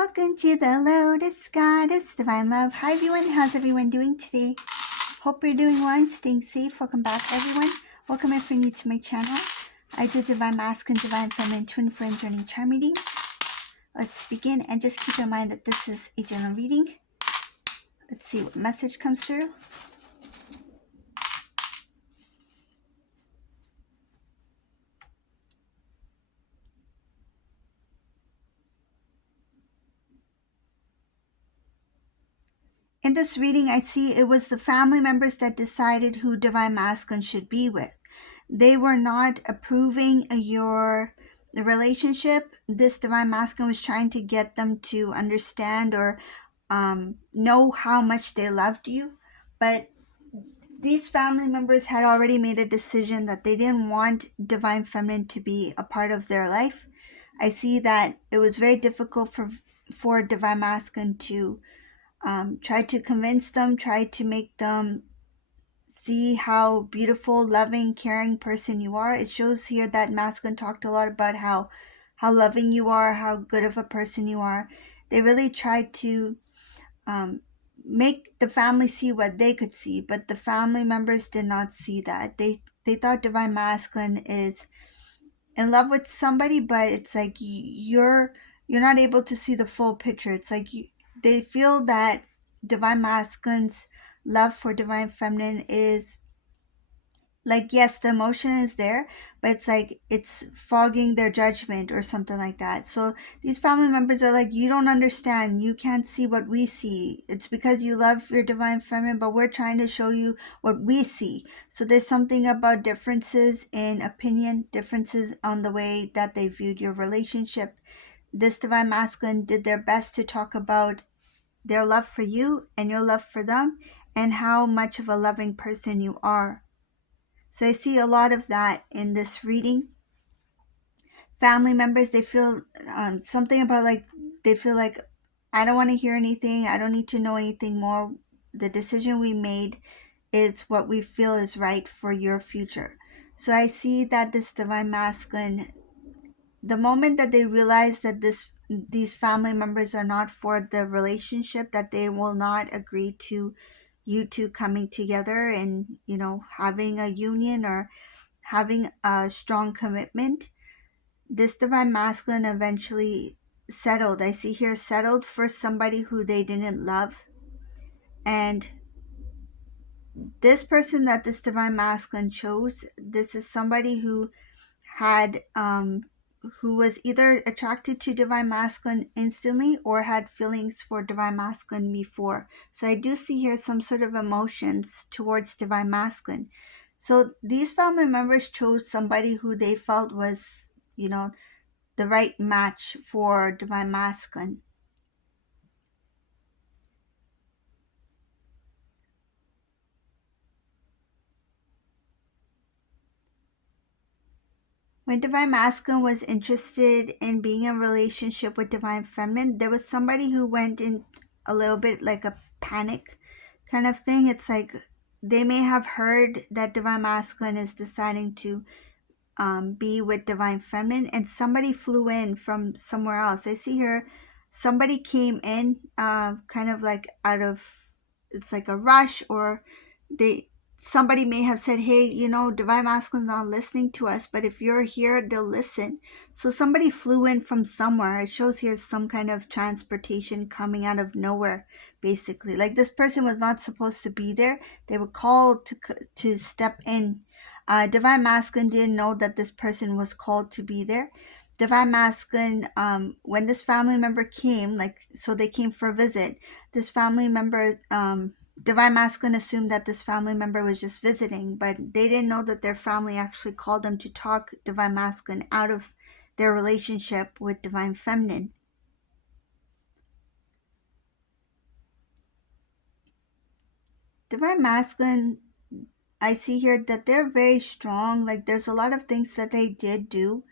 Welcome to the Lotus Goddess Divine Love. Hi everyone, how's everyone doing today? Hope you're doing well and staying safe. Welcome back everyone. Welcome if you're new to my channel. I do Divine Masculine, Divine Feminine, Twin Flame Journey Charm reading. Let's begin and just keep in mind that this is a general reading. Let's see what message comes through. In this reading, I see it was the family members that decided who Divine Masculine should be with. They were not approving the relationship. This Divine Masculine was trying to get them to understand or know how much they loved you. But these family members had already made a decision that they didn't want Divine Feminine to be a part of their life. I see that it was very difficult for Divine Masculine to try to convince them, try to make them see how beautiful, loving, caring person you are. It shows here that Masculine talked a lot about how loving you are, how good of a person you are. They really tried to make the family see what they could see, but the family members did not see that. They thought Divine Masculine is in love with somebody, but it's like you're not able to see the full picture. It's like they feel that Divine Masculine's love for Divine Feminine is like, yes, the emotion is there, but it's like it's fogging their judgment or something like that. So these family members are like, you don't understand, you can't see what we see. It's because you love your Divine Feminine, but we're trying to show you what we see. So there's something about differences in opinion, differences on the way that they viewed your relationship. This Divine Masculine did their best to talk about their love for you and your love for them and how much of a loving person you are. So I see a lot of that in this reading. Family members, they feel something about like, they feel like, I don't want to hear anything. I don't need to know anything more. The decision we made is what we feel is right for your future. So I see that this Divine Masculine, the moment that they realize that these family members are not for the relationship, that they will not agree to you two coming together and, having a union or having a strong commitment, this Divine Masculine eventually settled. I see here settled for somebody who they didn't love. And this person that this Divine Masculine chose, this is somebody who had who was either attracted to Divine Masculine instantly or had feelings for Divine Masculine before. So I do see here some sort of emotions towards Divine Masculine. So these family members chose somebody who they felt was, the right match for Divine Masculine. When Divine Masculine was interested in being in a relationship with Divine Feminine, there was somebody who went in a little bit like a panic kind of thing. It's like they may have heard that Divine Masculine is deciding to be with Divine Feminine, and somebody flew in from somewhere else. I see here somebody came in kind of like out of, it's like a rush, or somebody may have said, hey, Divine Masculine's not listening to us, but if you're here, they'll listen. So somebody flew in from somewhere. It shows here some kind of transportation coming out of nowhere, basically. Like this person was not supposed to be there. They were called to step in. Divine Masculine didn't know that this person was called to be there. Divine Masculine, when this family member came, so they came for a visit, this family member, Divine Masculine assumed that this family member was just visiting, but they didn't know that their family actually called them to talk Divine Masculine out of their relationship with Divine Feminine. Divine Masculine, I see here that they're very strong. Like there's a lot of things that they did do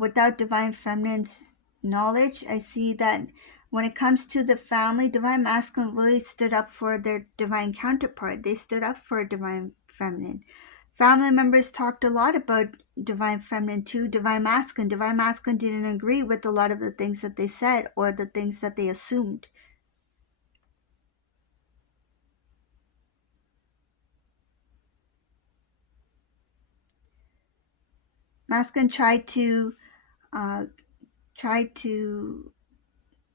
without Divine Feminine's knowledge. I see that when it comes to the family, Divine Masculine really stood up for their divine counterpart. They stood up for Divine Feminine. Family members talked a lot about divine feminine to divine masculine. Divine masculine didn't agree with a lot of the things that they said or the things that they assumed. Masculine uh, tried to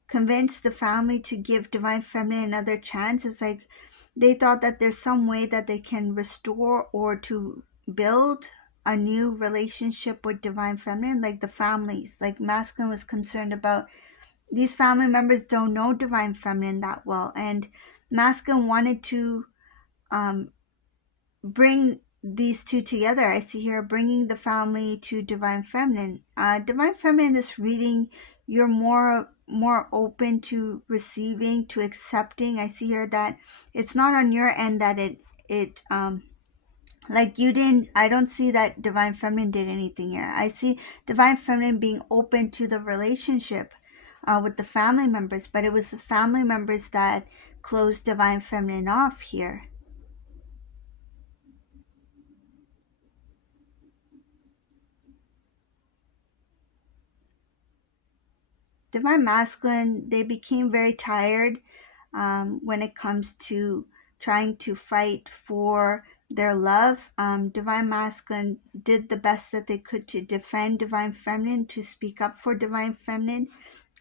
convince the family to give divine feminine another chance. It's like they thought that there's some way that they can restore or to build a new relationship with divine feminine, like the families. Like masculine was concerned about these family members don't know divine feminine that well, and masculine wanted to um, bring these two together. I see here bringing the family to divine feminine. Divine feminine, this reading, you're more open to receiving, to accepting. I see here that it's not on your end that it like you didn't. I don't see that divine feminine did anything here. I see divine feminine being open to the relationship with the family members, but it was the family members that closed divine feminine off here. Divine masculine, they became very tired when it comes to trying to fight for their love. Divine masculine did the best that they could to defend divine feminine, to speak up for divine feminine.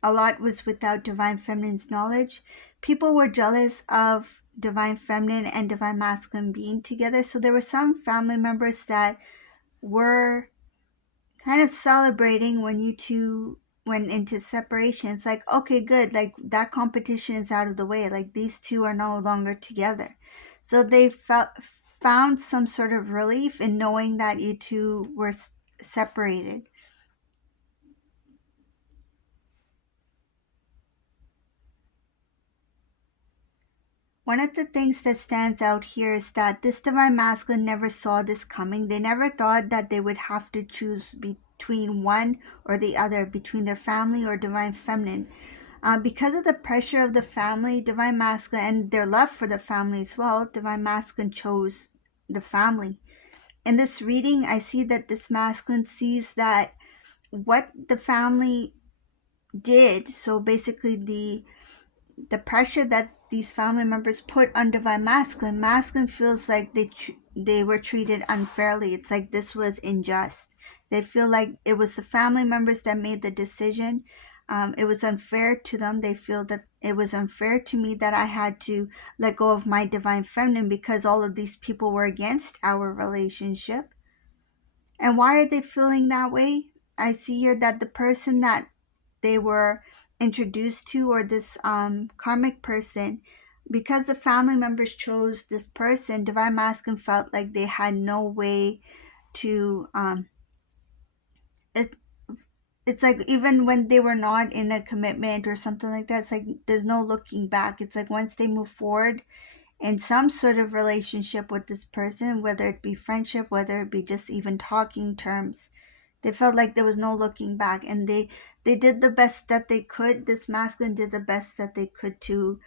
A lot was without divine feminine's knowledge. People were jealous of divine feminine and divine masculine being together. So there were some family members that were kind of celebrating when you two went into separation. It's like, okay, good, like that competition is out of the way, like these two are no longer together. So they found some sort of relief in knowing that you two were separated. One of the things that stands out here is that this divine masculine never saw this coming. They never thought that they would have to choose between one or the other, between their family or divine feminine. Because of the pressure of the family, divine masculine, and their love for the family as well, divine masculine chose the family. In this reading, I see that this masculine sees that what the family did, so basically the pressure that these family members put on divine masculine, masculine feels like they were treated unfairly. It's like this was unjust. They feel like it was the family members that made the decision. It was unfair to them. They feel that it was unfair to me that I had to let go of my divine feminine because all of these people were against our relationship. And why are they feeling that way? I see here that the person that they were introduced to, or this karmic person, because the family members chose this person, divine masculine felt like they had no way to it, it's like even when they were not in a commitment or something like that, it's like there's no looking back. It's like once they move forward in some sort of relationship with this person, whether it be friendship, whether it be just even talking terms, they felt like there was no looking back, and they did the best that they could. This masculine did the best that they could to,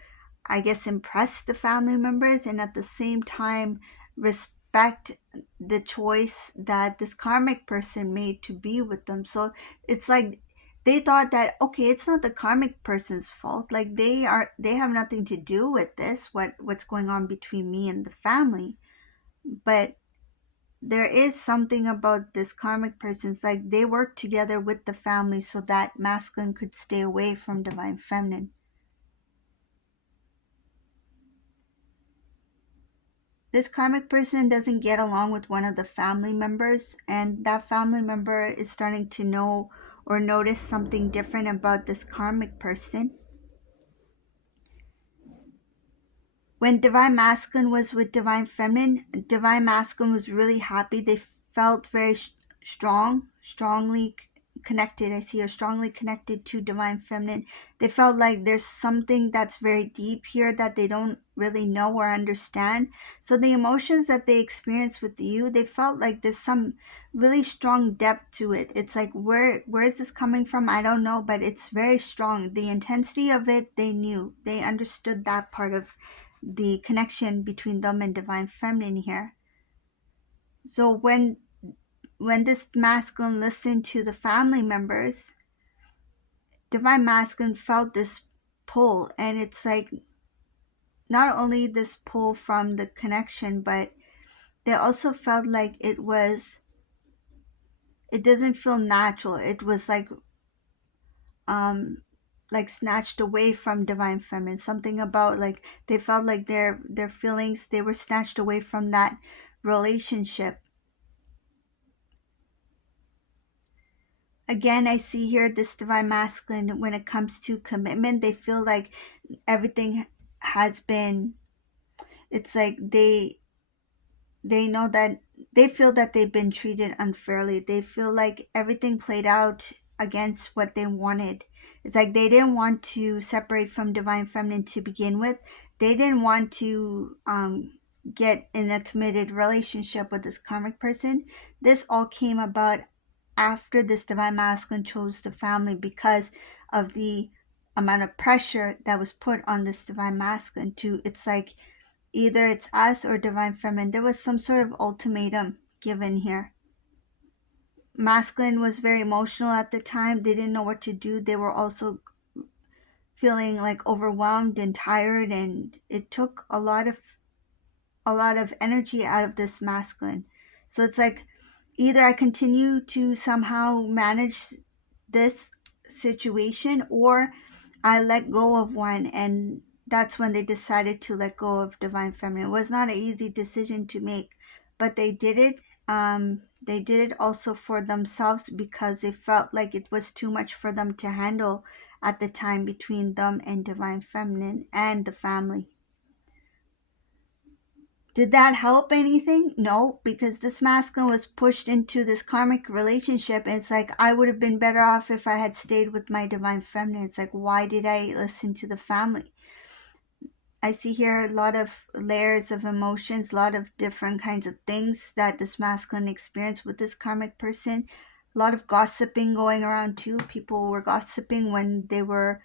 I guess, impress the family members, and at the same time respect the choice that this karmic person made to be with them. So it's like they thought that, okay, it's not the karmic person's fault, like they have nothing to do with this, what's going on between me and the family. But there is something about this karmic person's, like they work together with the family so that masculine could stay away from divine feminine. This karmic person doesn't get along with one of the family members, and that family member is starting to know or notice something different about this karmic person. When divine masculine was with divine feminine, divine masculine was really happy. They felt very strongly connected. I see, are strongly connected to divine feminine. They felt like there's something that's very deep here that they don't really know or understand. So the emotions that they experience with you, they felt like there's some really strong depth to it. It's like, where is this coming from? I don't know, but it's very strong. The intensity of it, they knew. They understood that part of the connection between them and divine feminine here. So when this masculine listened to the family members, divine masculine felt this pull, and it's like not only this pull from the connection, but they also felt like it doesn't feel natural. It was um like snatched away from divine feminine. Something about like they felt like their feelings, they were snatched away from that relationship. Again, I see here this divine masculine, when it comes to commitment, they feel like everything has been, it's like they know that they feel that they've been treated unfairly. They feel like everything played out against what they wanted. It's like they didn't want to separate from divine feminine to begin with. They didn't want to get in a committed relationship with this karmic person. This all came about after this divine masculine chose the family because of the amount of pressure that was put on this divine masculine to, it's like either it's us or divine feminine. There was some sort of ultimatum given here. Masculine was very emotional at the time. They didn't know what to do. They were also feeling like overwhelmed and tired, and it took a lot of energy out of this masculine. So it's like either I continue to somehow manage this situation, or I let go of one. And that's when they decided to let go of divine feminine. It was not an easy decision to make, but they did it. They did it also for themselves because they felt like it was too much for them to handle at the time between them and divine feminine and the family. Did that help anything? No, because this masculine was pushed into this karmic relationship. And it's like, I would have been better off if I had stayed with my divine feminine. It's like, why did I listen to the family? I see here a lot of layers of emotions, a lot of different kinds of things that this masculine experienced with this karmic person. A lot of gossiping going around too. People were gossiping when they were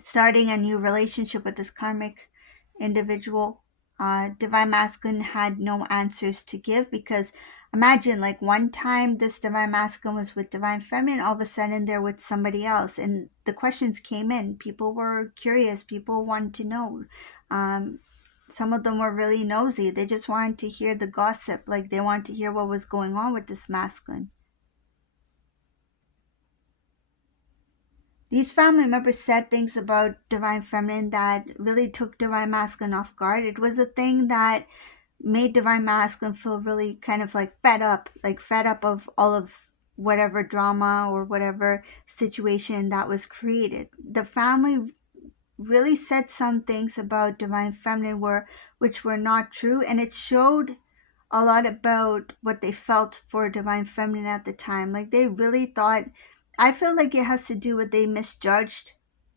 starting a new relationship with this karmic individual. Divine masculine had no answers to give because imagine, like, one time this divine masculine was with divine feminine, all of a sudden they're with somebody else, and the questions came in. People were curious, people wanted to know. Some of them were really nosy. They just wanted to hear the gossip, like they wanted to hear what was going on with this masculine. These family members said things about divine feminine that really took divine masculine off guard. It was a thing that made divine masculine feel really kind of like fed up of all of whatever drama or whatever situation that was created. The family really said some things about divine feminine which were not true, and it showed a lot about what they felt for divine feminine at the time. Like they really thought, I feel like it has to do with they misjudged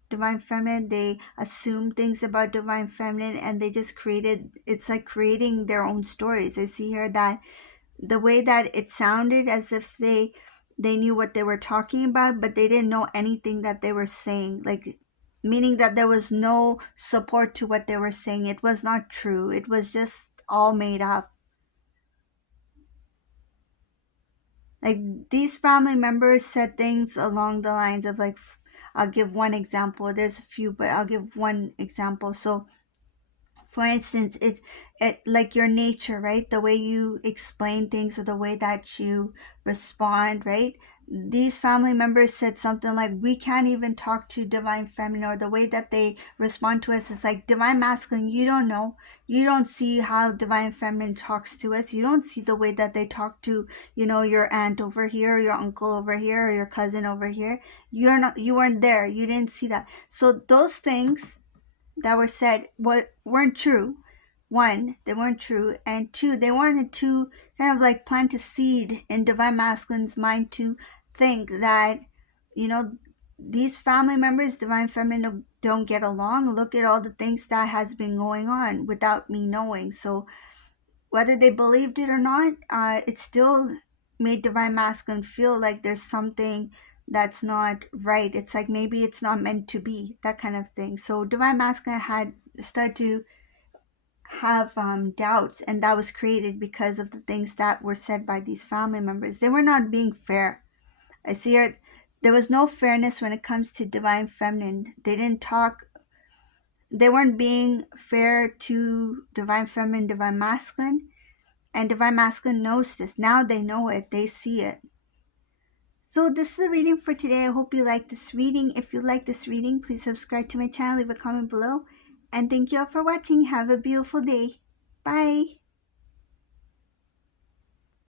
divine feminine. They assumed things about divine feminine, and they just created, it's like creating their own stories. I see here that the way that it sounded as if they knew what they were talking about, but they didn't know anything that they were saying, like meaning that there was no support to what they were saying. It was not true. It was just all made up. Like these family members said things along the lines of like, I'll give one example. There's a few, but I'll give one example. So for instance, it like your nature, right? The way you explain things or the way that you respond, right? These family members said something like, we can't even talk to divine feminine, or the way that they respond to us is like, divine masculine, you don't know. You don't see how divine feminine talks to us. You don't see the way that they talk to, your aunt over here, or your uncle over here, or your cousin over here. You weren't there. You didn't see that. So those things that were said weren't true. One, they weren't true, and two, they wanted to kind of like plant a seed in divine masculine's mind to think that, you know, these family members, divine feminine, don't get along. Look at all the things that has been going on without me knowing. So whether they believed it or not, it still made divine masculine feel like there's something that's not right. It's like maybe it's not meant to be, that kind of thing. So divine masculine had started to have doubts, and that was created because of the things that were said by these family members. They were not being fair. I see her. There was no fairness when it comes to divine feminine. They didn't talk. They weren't being fair to divine feminine, divine masculine, and divine masculine knows this. Now they know it. They see it. So this is the reading for today. I hope you like this reading. If you like this reading, please subscribe to my channel, leave a comment below, and thank you all for watching. Have a beautiful day. Bye.